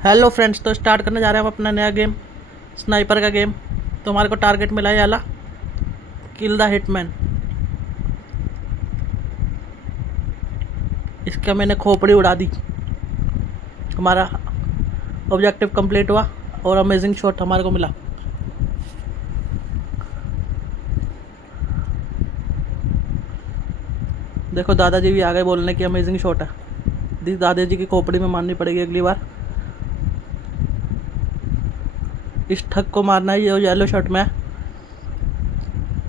Hello friends, तो start करने जा रहे हैं हम अपना नया गेम, स्नाइपर का गेम। तो हमारे को टारगेट मिला है ये वाला, किल द हिटमैन। इसका मैंने खोपड़ी उड़ा दी। हमारा ऑब्जेक्टिव कंप्लीट हुआ और अमेजिंग शॉट हमारे को मिला। देखो दादाजी भी आ गए बोलने की अमेजिंग शॉट है। दादाजी की खोपड़ी में मारनी पड़ेगी अगली बार। इस ठग को मारना है, ये येलो शर्ट में है।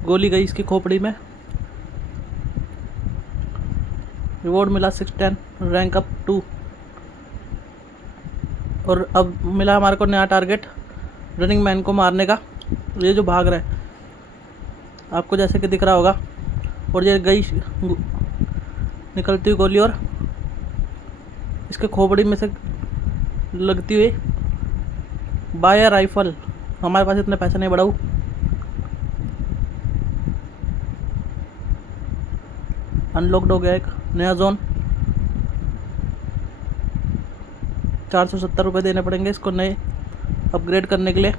गोली गई इसकी खोपड़ी में। रिवॉर्ड मिला 610, रैंक अप 2। और अब मिला हमारे को नया टारगेट, रनिंग मैन को मारने का। ये जो भाग रहा है आपको जैसे कि दिख रहा होगा। और ये गई निकलती हुई गोली और इसके खोपड़ी में से लगती हुई बाय राइफल। हमारे पास इतने पैसे नहीं बढ़ाऊ। अनलॉक्ड हो गया एक नया जोन। 470 रुपये देने पड़ेंगे इसको नए अपग्रेड करने के लिए।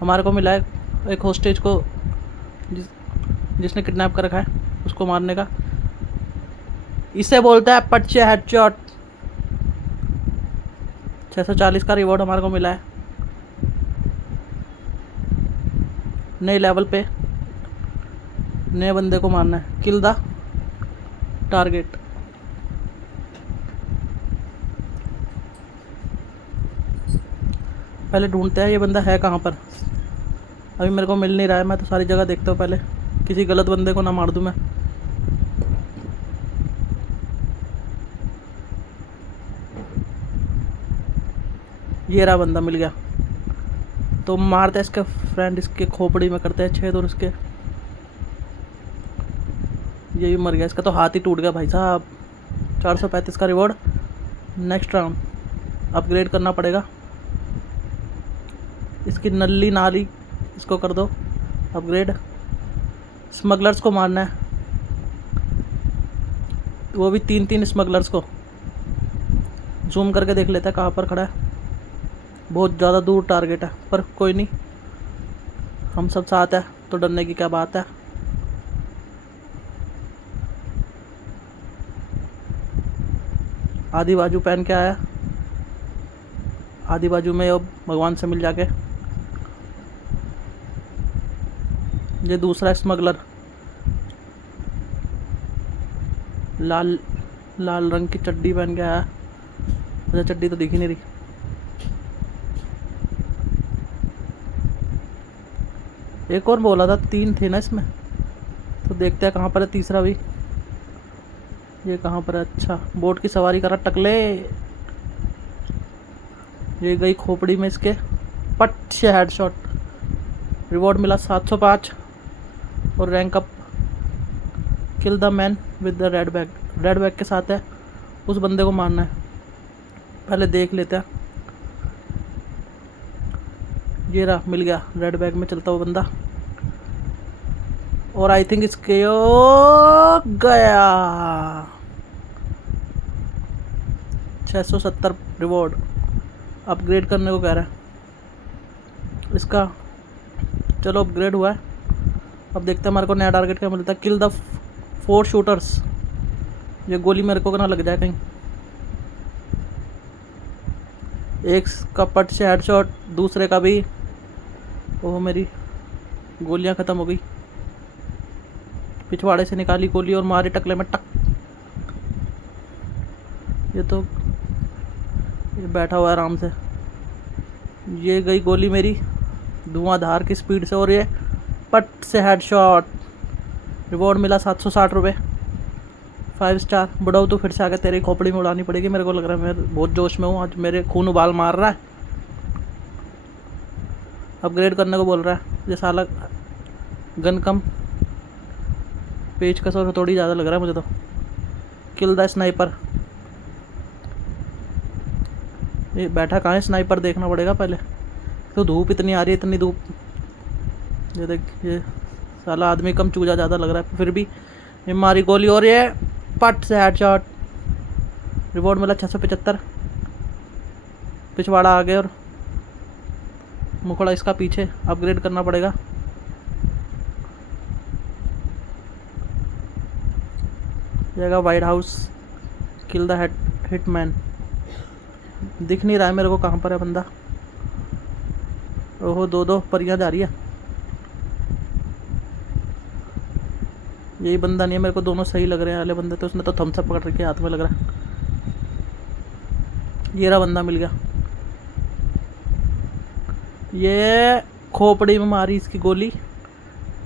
हमारे को मिला है एक होस्टेज को, जिसने किडनैप कर रखा है, उसको मारने का। इसे बोलता है पच्चे हेडशॉट। 640 का रिवॉर्ड हमारे को मिला है नए लेवल पे। नए बंदे को मारना है, किल द टारगेट। पहले ढूंढते हैं ये बंदा है कहाँ पर। अभी मेरे को मिल नहीं रहा है। मैं तो सारी जगह देखता हूँ, पहले किसी गलत बंदे को ना मार दूँ मैं। ये रहा बंदा, मिल गया। तो मारते हैं इसके फ्रेंड, इसके खोपड़ी में करते हैं छेद और इसके ये भी मर गया। इसका तो हाथ ही टूट गया भाई साहब। 435 का रिवॉर्ड। नेक्स्ट राउंड अपग्रेड करना पड़ेगा। इसकी नल्ली नाली इसको कर दो अपग्रेड। स्मगलर्स को मारना है, वो भी 3-3 स्मगलर्स को। जूम करके देख लेते हैं कहाँ पर खड़ा है। बहुत ज़्यादा दूर टारगेट है, पर कोई नहीं, हम सब साथ है तो डरने की क्या बात है। आधी बाजू पहन के आया, आधी बाजू में अब भगवान से मिल जाके। ये दूसरा स्मगलर लाल लाल रंग की चड्डी पहन के आया। अच्छा, चड्डी तो दिख ही नहीं रही। एक और बोला था 3 थे ना इसमें, तो देखते हैं कहाँ पर है तीसरा भी। ये कहाँ पर है? अच्छा, बोट की सवारी करा टकले। ये गई खोपड़ी में इसके, पट से हेडशॉट। रिवॉर्ड मिला 705 और rank up. Kill the man with the red bag. Red bag के साथ है, उस बंदे को मारना है। पहले देख लेते हैं। ये रहा, मिल गया रेड बैग में चलता हुआ बंदा। और आई थिंक इसके गया 670 रिवॉर्ड। अपग्रेड करने को कह रहा है इसका। चलो अपग्रेड हुआ है। अब देखते हैं हमारे को नया टारगेट क्या मिलता है। Kill the 4 shooters. ये गोली मेरे को ना लग जाए कहीं। एक का पट से हेडशॉट, दूसरे का भी। ओह, मेरी गोलियां ख़त्म हो गई। पिछवाड़े से निकाली गोली और मारी टकले में टक। ये बैठा हुआ है आराम से। ये गई गोली मेरी धुआंधार की स्पीड से और ये पट से हेडशॉट। रिवॉर्ड मिला 760 रुपये, 5 स्टार। बढ़ाओ तो फिर से आगे तेरी खोपड़ी में उड़ानी पड़ेगी। मेरे को लग रहा है मैं बहुत जोश में हूँ आज, मेरे खून उबाल मार रहा है। अपग्रेड करने को बोल रहा है ये साला। गन कम, पेज का सौ थोड़ी ज़्यादा लग रहा है मुझे तो। Kill the sniper. ये बैठा कहाँ है स्नाइपर, देखना पड़ेगा पहले। तो धूप इतनी आ रही है, इतनी धूप। ये देख, ये साला आदमी कम चूजा ज़्यादा लग रहा है। फिर भी ये मारी गोली और ये पट से हेडशॉट। रिवॉर्ड मिला 675। पिछवाड़ा आगे और मुखड़ा इसका पीछे। अपग्रेड करना पड़ेगा। जाएगा white house. Kill the hitman. दिख नहीं रहा है मेरे को कहाँ पर है बंदा। ओहो, दो परियां जा रही है। यही बंदा नहीं है, मेरे को दोनों सही लग रहे हैं वाले बंदे। तो उसने तो थम्स अप पकड़ रखे हाथ में लग रहा है। ये रहा बंदा, मिल गया। ये खोपड़ी में मारी इसकी गोली।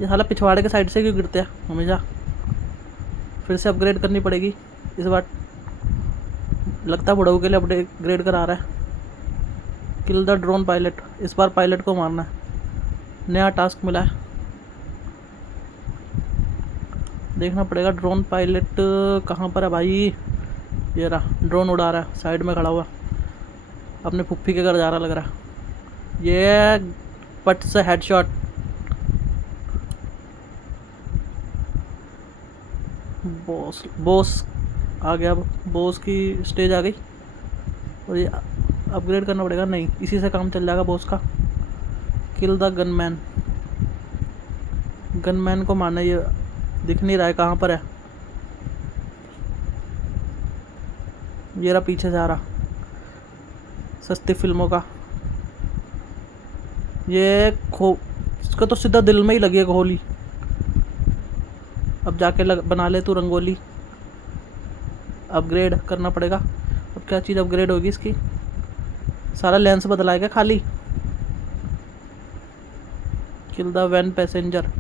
ये साला पिछवाड़े के साइड से क्यों गिरते हैं हमेशा। फिर से अपग्रेड करनी पड़ेगी इस बार। लगता है बुढ़ऊ के लिए अपग्रेड करा रहा है। Kill the drone pilot. इस बार पायलट को मारना है। नया टास्क मिला है, देखना पड़ेगा। ड्रोन पायलट कहाँ पर है भाई। ये रहा, ड्रोन उड़ा रहा है, साइड में खड़ा हुआ। अपने फुफ्फी के घर जा रहा लग रहा है। ये पट से हेडशॉट। बॉस आ गया। बॉस की स्टेज आ गई। और ये अपग्रेड करना पड़ेगा। नहीं, इसी से काम चल जाएगा बॉस का। Kill the gunman. गनमैन को मारना। ये दिख नहीं रहा है कहाँ पर है। ये रहा, पीछे से आ रहा। सस्ती फिल्मों का ये इसको तो सीधा दिल में ही लगी है गोली। अब जाके बना ले तू रंगोली। अपग्रेड करना पड़ेगा। अब क्या चीज़ अपग्रेड होगी इसकी। सारा लेंस बदलाएगा क्या खाली। Kill the van passenger.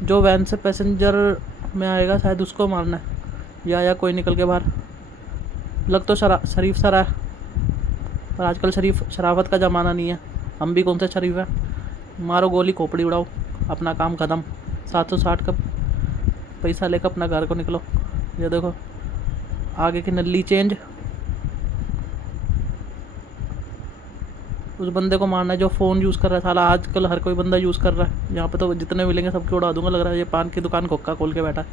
जो वैन से पैसेंजर में आएगा शायद उसको मारना है। या कोई निकल के बाहर। लग तो शरीफ सा रहा है, पर आजकल शराफत का ज़माना नहीं है। हम भी कौन से शरीफ है। मारो गोली, खोपड़ी उड़ाओ, अपना काम ख़त्म। 760 का पैसा लेकर अपना घर को निकलो। ये देखो आगे की नल्ली चेंज। उस बंदे को मारना है जो फ़ोन यूज़ कर रहा है। साला आजकल हर कोई बंदा यूज़ कर रहा है। यहाँ पे तो जितने मिलेंगे सबके उड़ा दूंगा। लग रहा है ये पान की दुकान खोखा खोल के बैठा है।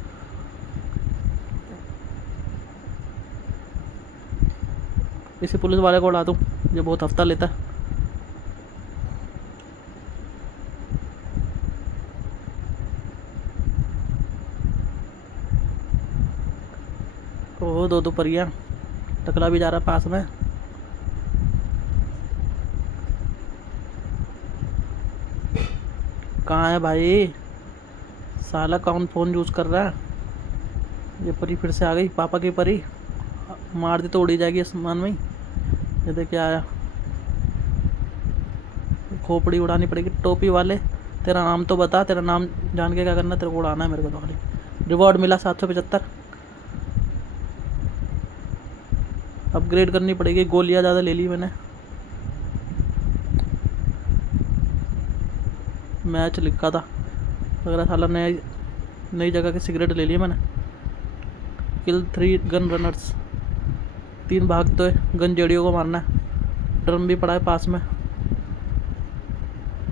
इसी पुलिस वाले को उड़ा दूँ, ये बहुत हफ्ता लेता है। ओह, दो परियां। टकला भी जा रहा है पास में। कहाँ है भाई। साला कौन फ़ोन यूज़ कर रहा है। ये परी फिर से आ गई, पापा की परी। मार दी तो उड़ी जाएगी आसमान में ही। ये देख क्या आया। खोपड़ी उड़ानी पड़ेगी। टोपी वाले, तेरा नाम तो बता। तेरा नाम जान के क्या करना, तेरे को उड़ाना है मेरे को तो खाली। रिवॉर्ड मिला 775। अपग्रेड करनी पड़ेगी। गोलियां ज़्यादा ले ली मैंने। मैच लिखा था, लग रहा साला नई जगह की सिगरेट ले ली मैंने। किल 3 गन रनर्स। 3 भागते हुए गंजेड़ियों को मारना है। ड्रम भी पड़ा है पास में। ये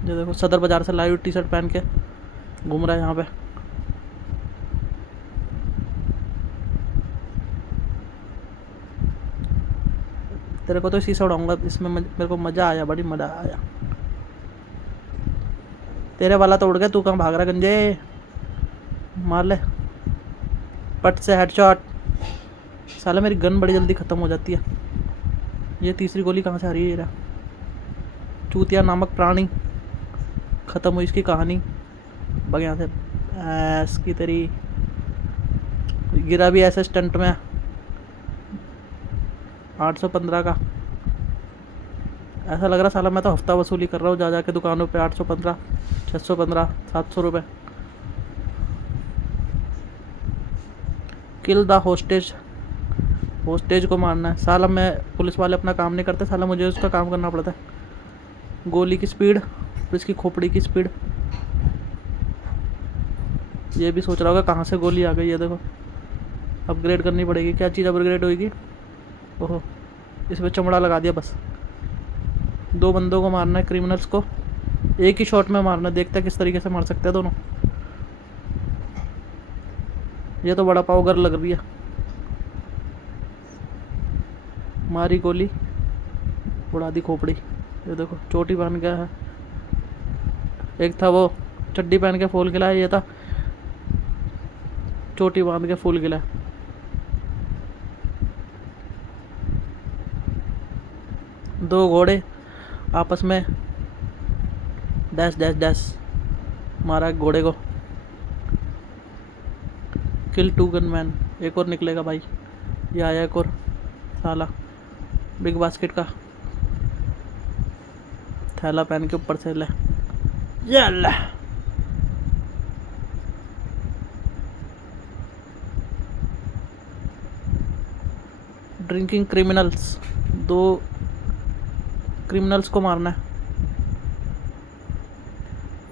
देखो सदर बाज़ार से लाइव टी-शर्ट पहन के घूम रहा है यहाँ पे। तेरे को तो इसी से उड़ाऊंगा। इसमें मेरे को मज़ा आया, बड़ी मज़ा आया। तेरे वाला तो उड़ गया, तू कहाँ भाग रहा गंजे। मार ले पट से हेडशॉट। साला मेरी गन बड़ी जल्दी ख़त्म हो जाती है। ये तीसरी गोली कहाँ से आ रही है। ये चूतिया नामक प्राणी। ख़त्म हुई इसकी कहानी। भाग यहाँ से। ऐस की तेरी। गिरा भी ऐसे स्टंट में 815 का। ऐसा लग रहा साला मैं तो हफ्ता वसूली कर रहा हूँ जा के दुकानों पे। 815, 615, 700 रुपये। Kill the hostage. होस्टेज को मारना है। साला मैं पुलिस वाले अपना काम नहीं करते, साला मुझे उसका काम करना पड़ता है। गोली की स्पीड और इसकी खोपड़ी की स्पीड। ये भी सोच रहा होगा कहाँ से गोली आ गई है। देखो अपग्रेड करनी पड़ेगी। क्या चीज़ अपग्रेड होगी। ओहो, इस पर चमड़ा लगा दिया बस। 2 बंदों को मारना है, क्रिमिनल्स को। एक ही शॉट में मारना है। देखते हैं किस तरीके से मार सकते हैं दोनों। ये तो बड़ा पाव गर लग रही है। मारी गोली, उड़ा दी खोपड़ी। ये देखो चोटी पहन गया है। एक था वो चड्डी पहन के फूल खिलाया, ये था चोटी बांध के फूल खिलाया। दो घोड़े आपस में डैश डैश डैश मारा घोड़े को। किल 2 गनमैन। एक और निकलेगा भाई। ये आया एक और साला बिग बास्केट का थैला पहन के ऊपर से। ले याल्ला ड्रिंकिंग क्रिमिनल्स। 2 क्रिमिनल्स को मारना है।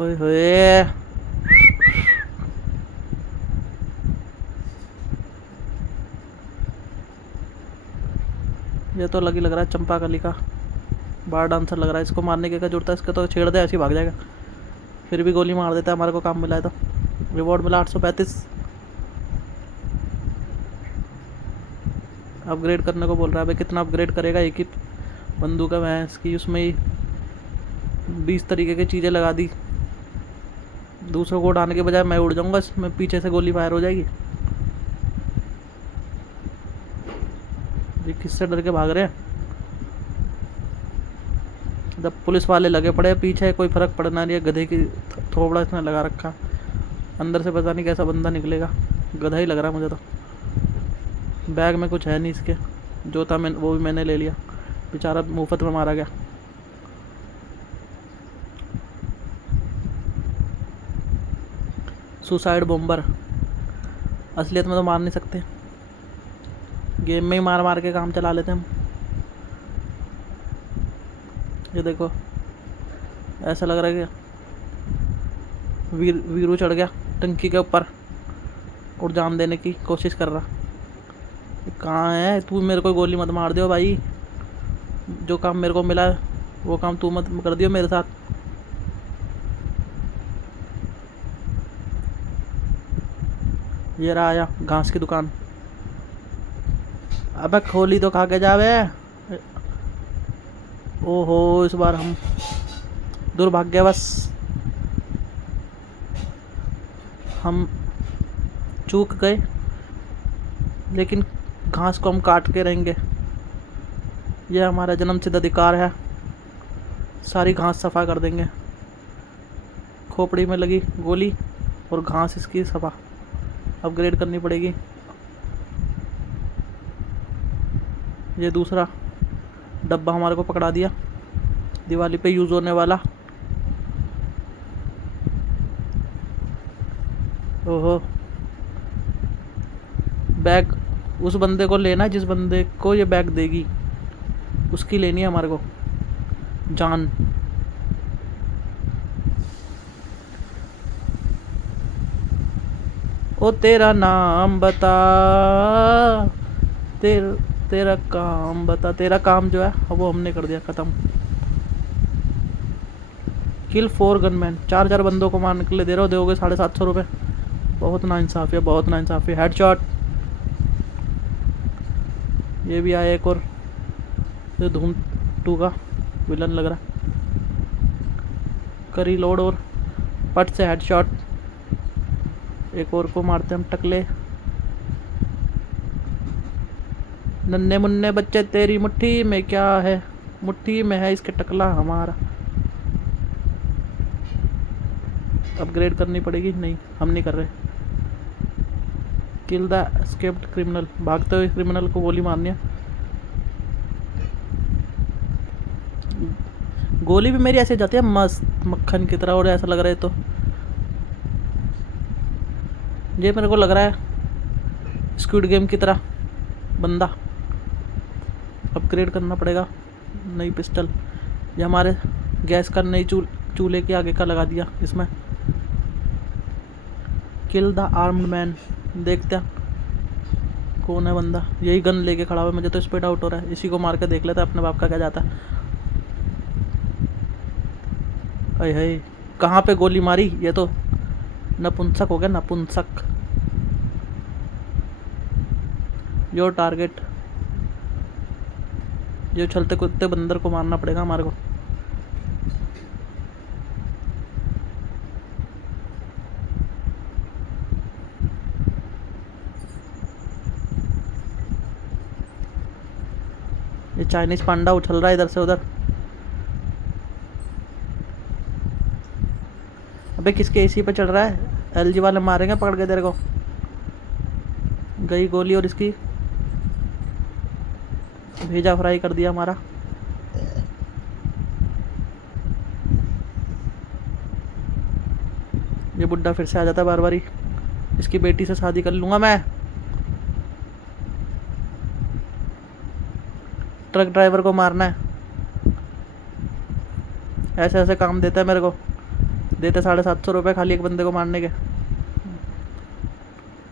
ओए होए, ये तो लग रहा है चंपाकली का बार डांसर लग रहा है। इसको मारने की क्या जरूरत है, इसको तो छेड़ दे ऐसे ही भाग जाएगा। फिर भी गोली मार देता है, हमारे को काम मिला है। तो रिवॉर्ड मिला 835। अपग्रेड करने को बोल रहा है। भाई कितना अपग्रेड करेगा, एक ही बंदूक है भैंस की, उसमें ही 20 तरीके की चीज़ें लगा दी। दूसरों को उड़ाने के बजाय मैं उड़ जाऊंगा, इसमें पीछे से गोली फायर हो जाएगी। ये किससे डर के भाग रहे हैं? जब पुलिस वाले लगे पड़े पीछे, कोई फर्क पड़ना नहीं है। गधे की थोबड़ा इसने लगा रखा, अंदर से पता नहीं कैसा बंदा निकलेगा। गधा ही लग रहा है मुझे तो। बैग में कुछ है नहीं इसके, जो था मैं वो भी मैंने ले लिया। बेचारा मुफ्त में मारा गया। Suicide bomber. असलियत में तो मार नहीं सकते, गेम में ही मार मार के काम चला लेते हम। ये देखो ऐसा लग रहा है कि वीरू चढ़ गया टंकी के ऊपर और जान देने की कोशिश कर रहा। कहाँ है तू? मेरे को गोली मत मार दियो भाई। जो काम मेरे को मिला है वो काम तू मत कर दियो मेरे साथ। ये रहा आया घास की दुकान। अबे खोली तो खा के जावे। ओहो, इस बार हम दुर्भाग्य बस हम चूक गए, लेकिन घास को हम काट के रहेंगे। यह हमारा जन्मसिद्ध अधिकार है। सारी घास सफ़ा कर देंगे। खोपड़ी में लगी गोली और घास इसकी सफ़ा। अपग्रेड करनी पड़ेगी। ये दूसरा डब्बा हमारे को पकड़ा दिया, दिवाली पे यूज़ होने वाला। ओहो, बैग उस बंदे को लेना है जिस बंदे को ये बैग देगी, उसकी लेनी है हमारे को जान। ओ तेरा नाम बता, तेरा काम बता। तेरा काम जो है वो हमने कर दिया ख़त्म। किल 4 गनमैन। 4 बंदों को मारने के लिए दे रहे हो, दोगे 750 रुपये। बहुत नाइंसाफ़ी है, बहुत नाइंसाफ़ी। हेडशॉट। ये भी आया एक और, ये धूम 2 का विलन लग रहा है। करी लोड और पट से हेडशॉट। एक और को मारते हम टकले। नन्हे मुन्ने बच्चे तेरी मुट्ठी में क्या है, मुट्ठी में है इसके टकला हमारा। अपग्रेड करनी पड़ेगी। नहीं, हम नहीं कर रहे। Kill the escaped criminal. भागते हुए क्रिमिनल को गोली मारनी है। गोली भी मेरी ऐसे जाती है मस्त मक्खन की तरह, और ऐसा लग रहा है तो ये मेरे को लग रहा है स्क्विड गेम की तरह बंदा। अपग्रेड करना पड़ेगा। नई पिस्टल। ये हमारे गैस का नई चूल्हे के आगे का लगा दिया इसमें। Kill the armed man. देखते हैं कौन है बंदा। यही गन लेके खड़ा हुआ है, मुझे तो इस पे डाउट हो रहा है। इसी को मार के देख लेता है अपने बाप का क्या जाता है। अरे है, कहाँ पे गोली मारी? ये तो नपुंसक हो गया, नपुंसक। Your target. जो चलते कुत्ते बंदर को मारना पड़ेगा हमारे को। ये चाइनीज पांडा उछल रहा है इधर से उधर। अबे किसके एसी पे चढ़ रहा है? एलजी वाले मारेंगे पकड़ के तेरे को। गई गोली और इसकी भेजा फ्राई कर दिया हमारा। ये बुड्ढा फिर से आ जाता है बार बार ही। इसकी बेटी से शादी कर लूंगा मैं। ट्रक ड्राइवर को मारना है। ऐसे ऐसे काम देता है मेरे को। देते 750 रुपये खाली एक बंदे को मारने के।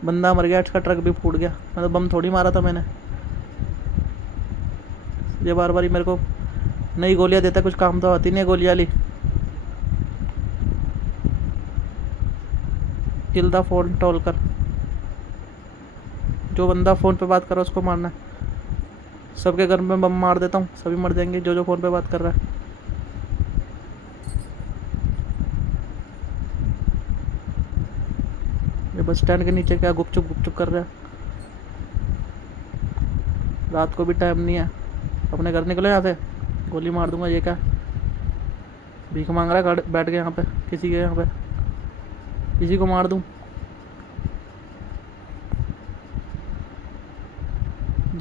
बंदा मर गया, इसका ट्रक भी फूट गया। मैं तो बम थोड़ी मारा था मैंने। ये बार बार ही मेरे को नई गोलियां देता है, कुछ काम तो आती नहीं है गोलियां ली। किल द फोन टॉल कर। जो बंदा फ़ोन पे बात कर रहा है उसको मारना है। सबके घर में बम मार देता हूँ, सभी मर जाएंगे जो जो फ़ोन पे बात कर रहा है। ये बस स्टैंड के नीचे क्या गुपचुप कर रहा है। रात को भी टाइम नहीं है, अपने घर निकलो यहाँ से। गोली मार दूंगा। ये क्या भीख मांग रहा है बैठ के यहाँ पे किसी के यहाँ पे। किसी को मार दूँ?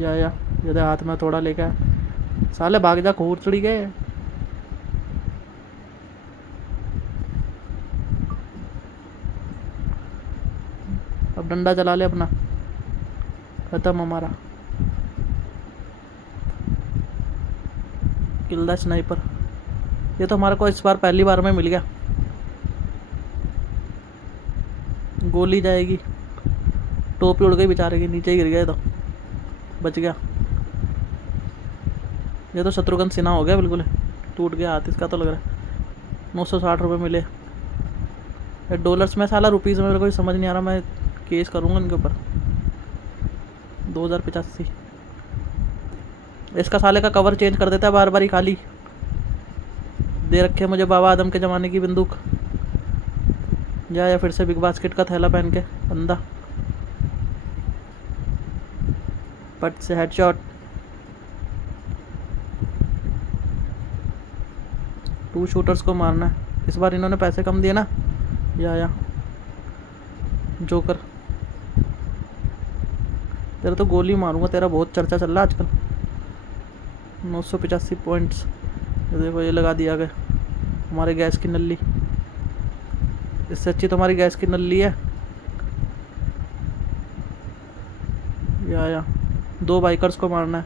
या ये तो हाथ में थोड़ा लेके आया। साले भाग जा, खूर चढ़ी गए। अब डंडा चला ले अपना। खत्म हमारा। Kill the sniper. ये तो हमारे को इस बार पहली बार में मिल गया। गोली जाएगी। टोपी उड़ गई बेचारे की, नीचे ही गिर गया। तो बच गया। ये तो शत्रुघ्न सिन्हा हो गया बिल्कुल। टूट गया हाथ इसका तो लग रहा है। 960 रुपये मिले। डॉलर्स में साला रुपीज़ में मेरे को समझ नहीं आ रहा। मैं केस करूँगा इनके ऊपर। 2085। इसका साले का कवर चेंज कर देता है बार बार ही। खाली दे रखे मुझे बाबा आदम के ज़माने की बंदूक। या फिर से बिग बास्केट का थैला पहन के बंदा। पट से हेडशॉट। 2 शूटर्स को मारना है। इस बार इन्होंने पैसे कम दिए ना। या जोकर, तेरा तो गोली मारूंगा। तेरा बहुत चर्चा चल रहा है आजकल। 985 पॉइंट्स। देखो ये लगा दिया गया हमारे गैस की नली। इससे अच्छी तो हमारी गैस की नली है। या 2 बाइकर्स को मारना है।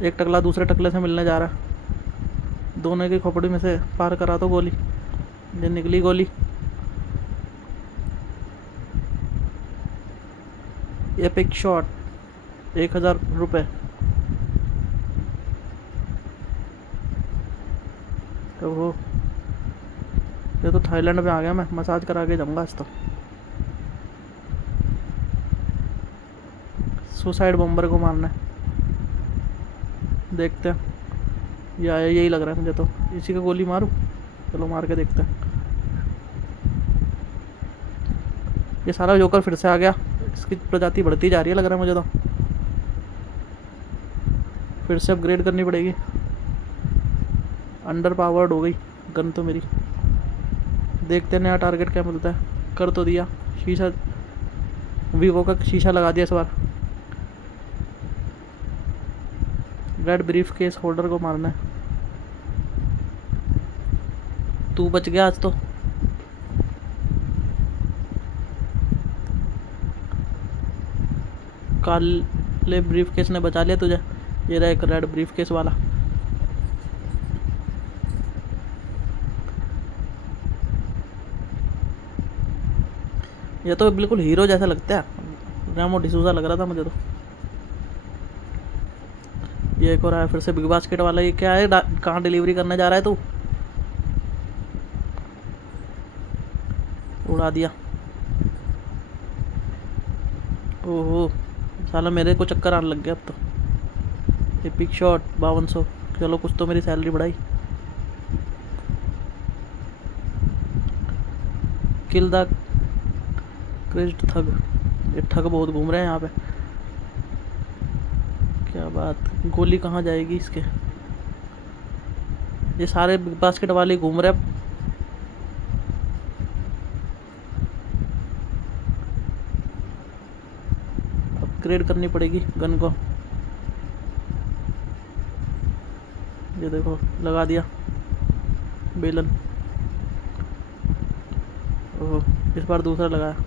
एक टकला दूसरे टकले से मिलने जा रहा है। दोनों की खोपड़ी में से पार करा तो गोली। ये निकली गोली। Epic shot. 1000 रुपये। तो वो ये तो थाईलैंड में आ गया मैं। मसाज करा के जाऊँगा आज तो। सुसाइड बम्बर को मारना है। देखते हैं। या यही लग रहा है मुझे तो। इसी का गोली मारूं? चलो मार के देखते हैं। ये सारा जोकर फिर से आ गया। इसकी प्रजाति बढ़ती जा रही है लग रहा है मुझे तो। फिर से अपग्रेड करनी पड़ेगी। अंडर पावर्ड हो गई गन तो मेरी। देखते हैं नया टारगेट क्या मिलता है। कर तो दिया। शीशा वीवो का शीशा लगा दिया इस बार। रेड ब्रीफ केस होल्डर को मारना है। तू बच गया आज तो। काले ब्रीफ केस ने बचा लिया तुझे। ये रहा एक रेड ब्रीफ केस वाला। ये तो बिल्कुल हीरो जैसा लगता है। रेमो डिसूजा लग रहा था मुझे तो। ये एक और आया फिर से बिग बास्केट वाला। ये क्या है? कहाँ डिलीवरी करने जा रहा है तू? उड़ा दिया। ओहो, साला मेरे को चक्कर आने लग गया अब तो। एपिक शॉट 5200, चलो कुछ तो मेरी सैलरी बढ़ाई। किल द क्रेज्ड थग, ये ठग बहुत घूम रहे हैं यहाँ पे। क्या बात, गोली कहाँ जाएगी इसके? ये सारे बास्केट वाले घूम रहे हैं। अपग्रेड करनी पड़ेगी गन को। ये देखो लगा दिया बेलन। ओह, इस बार दूसरा लगाया।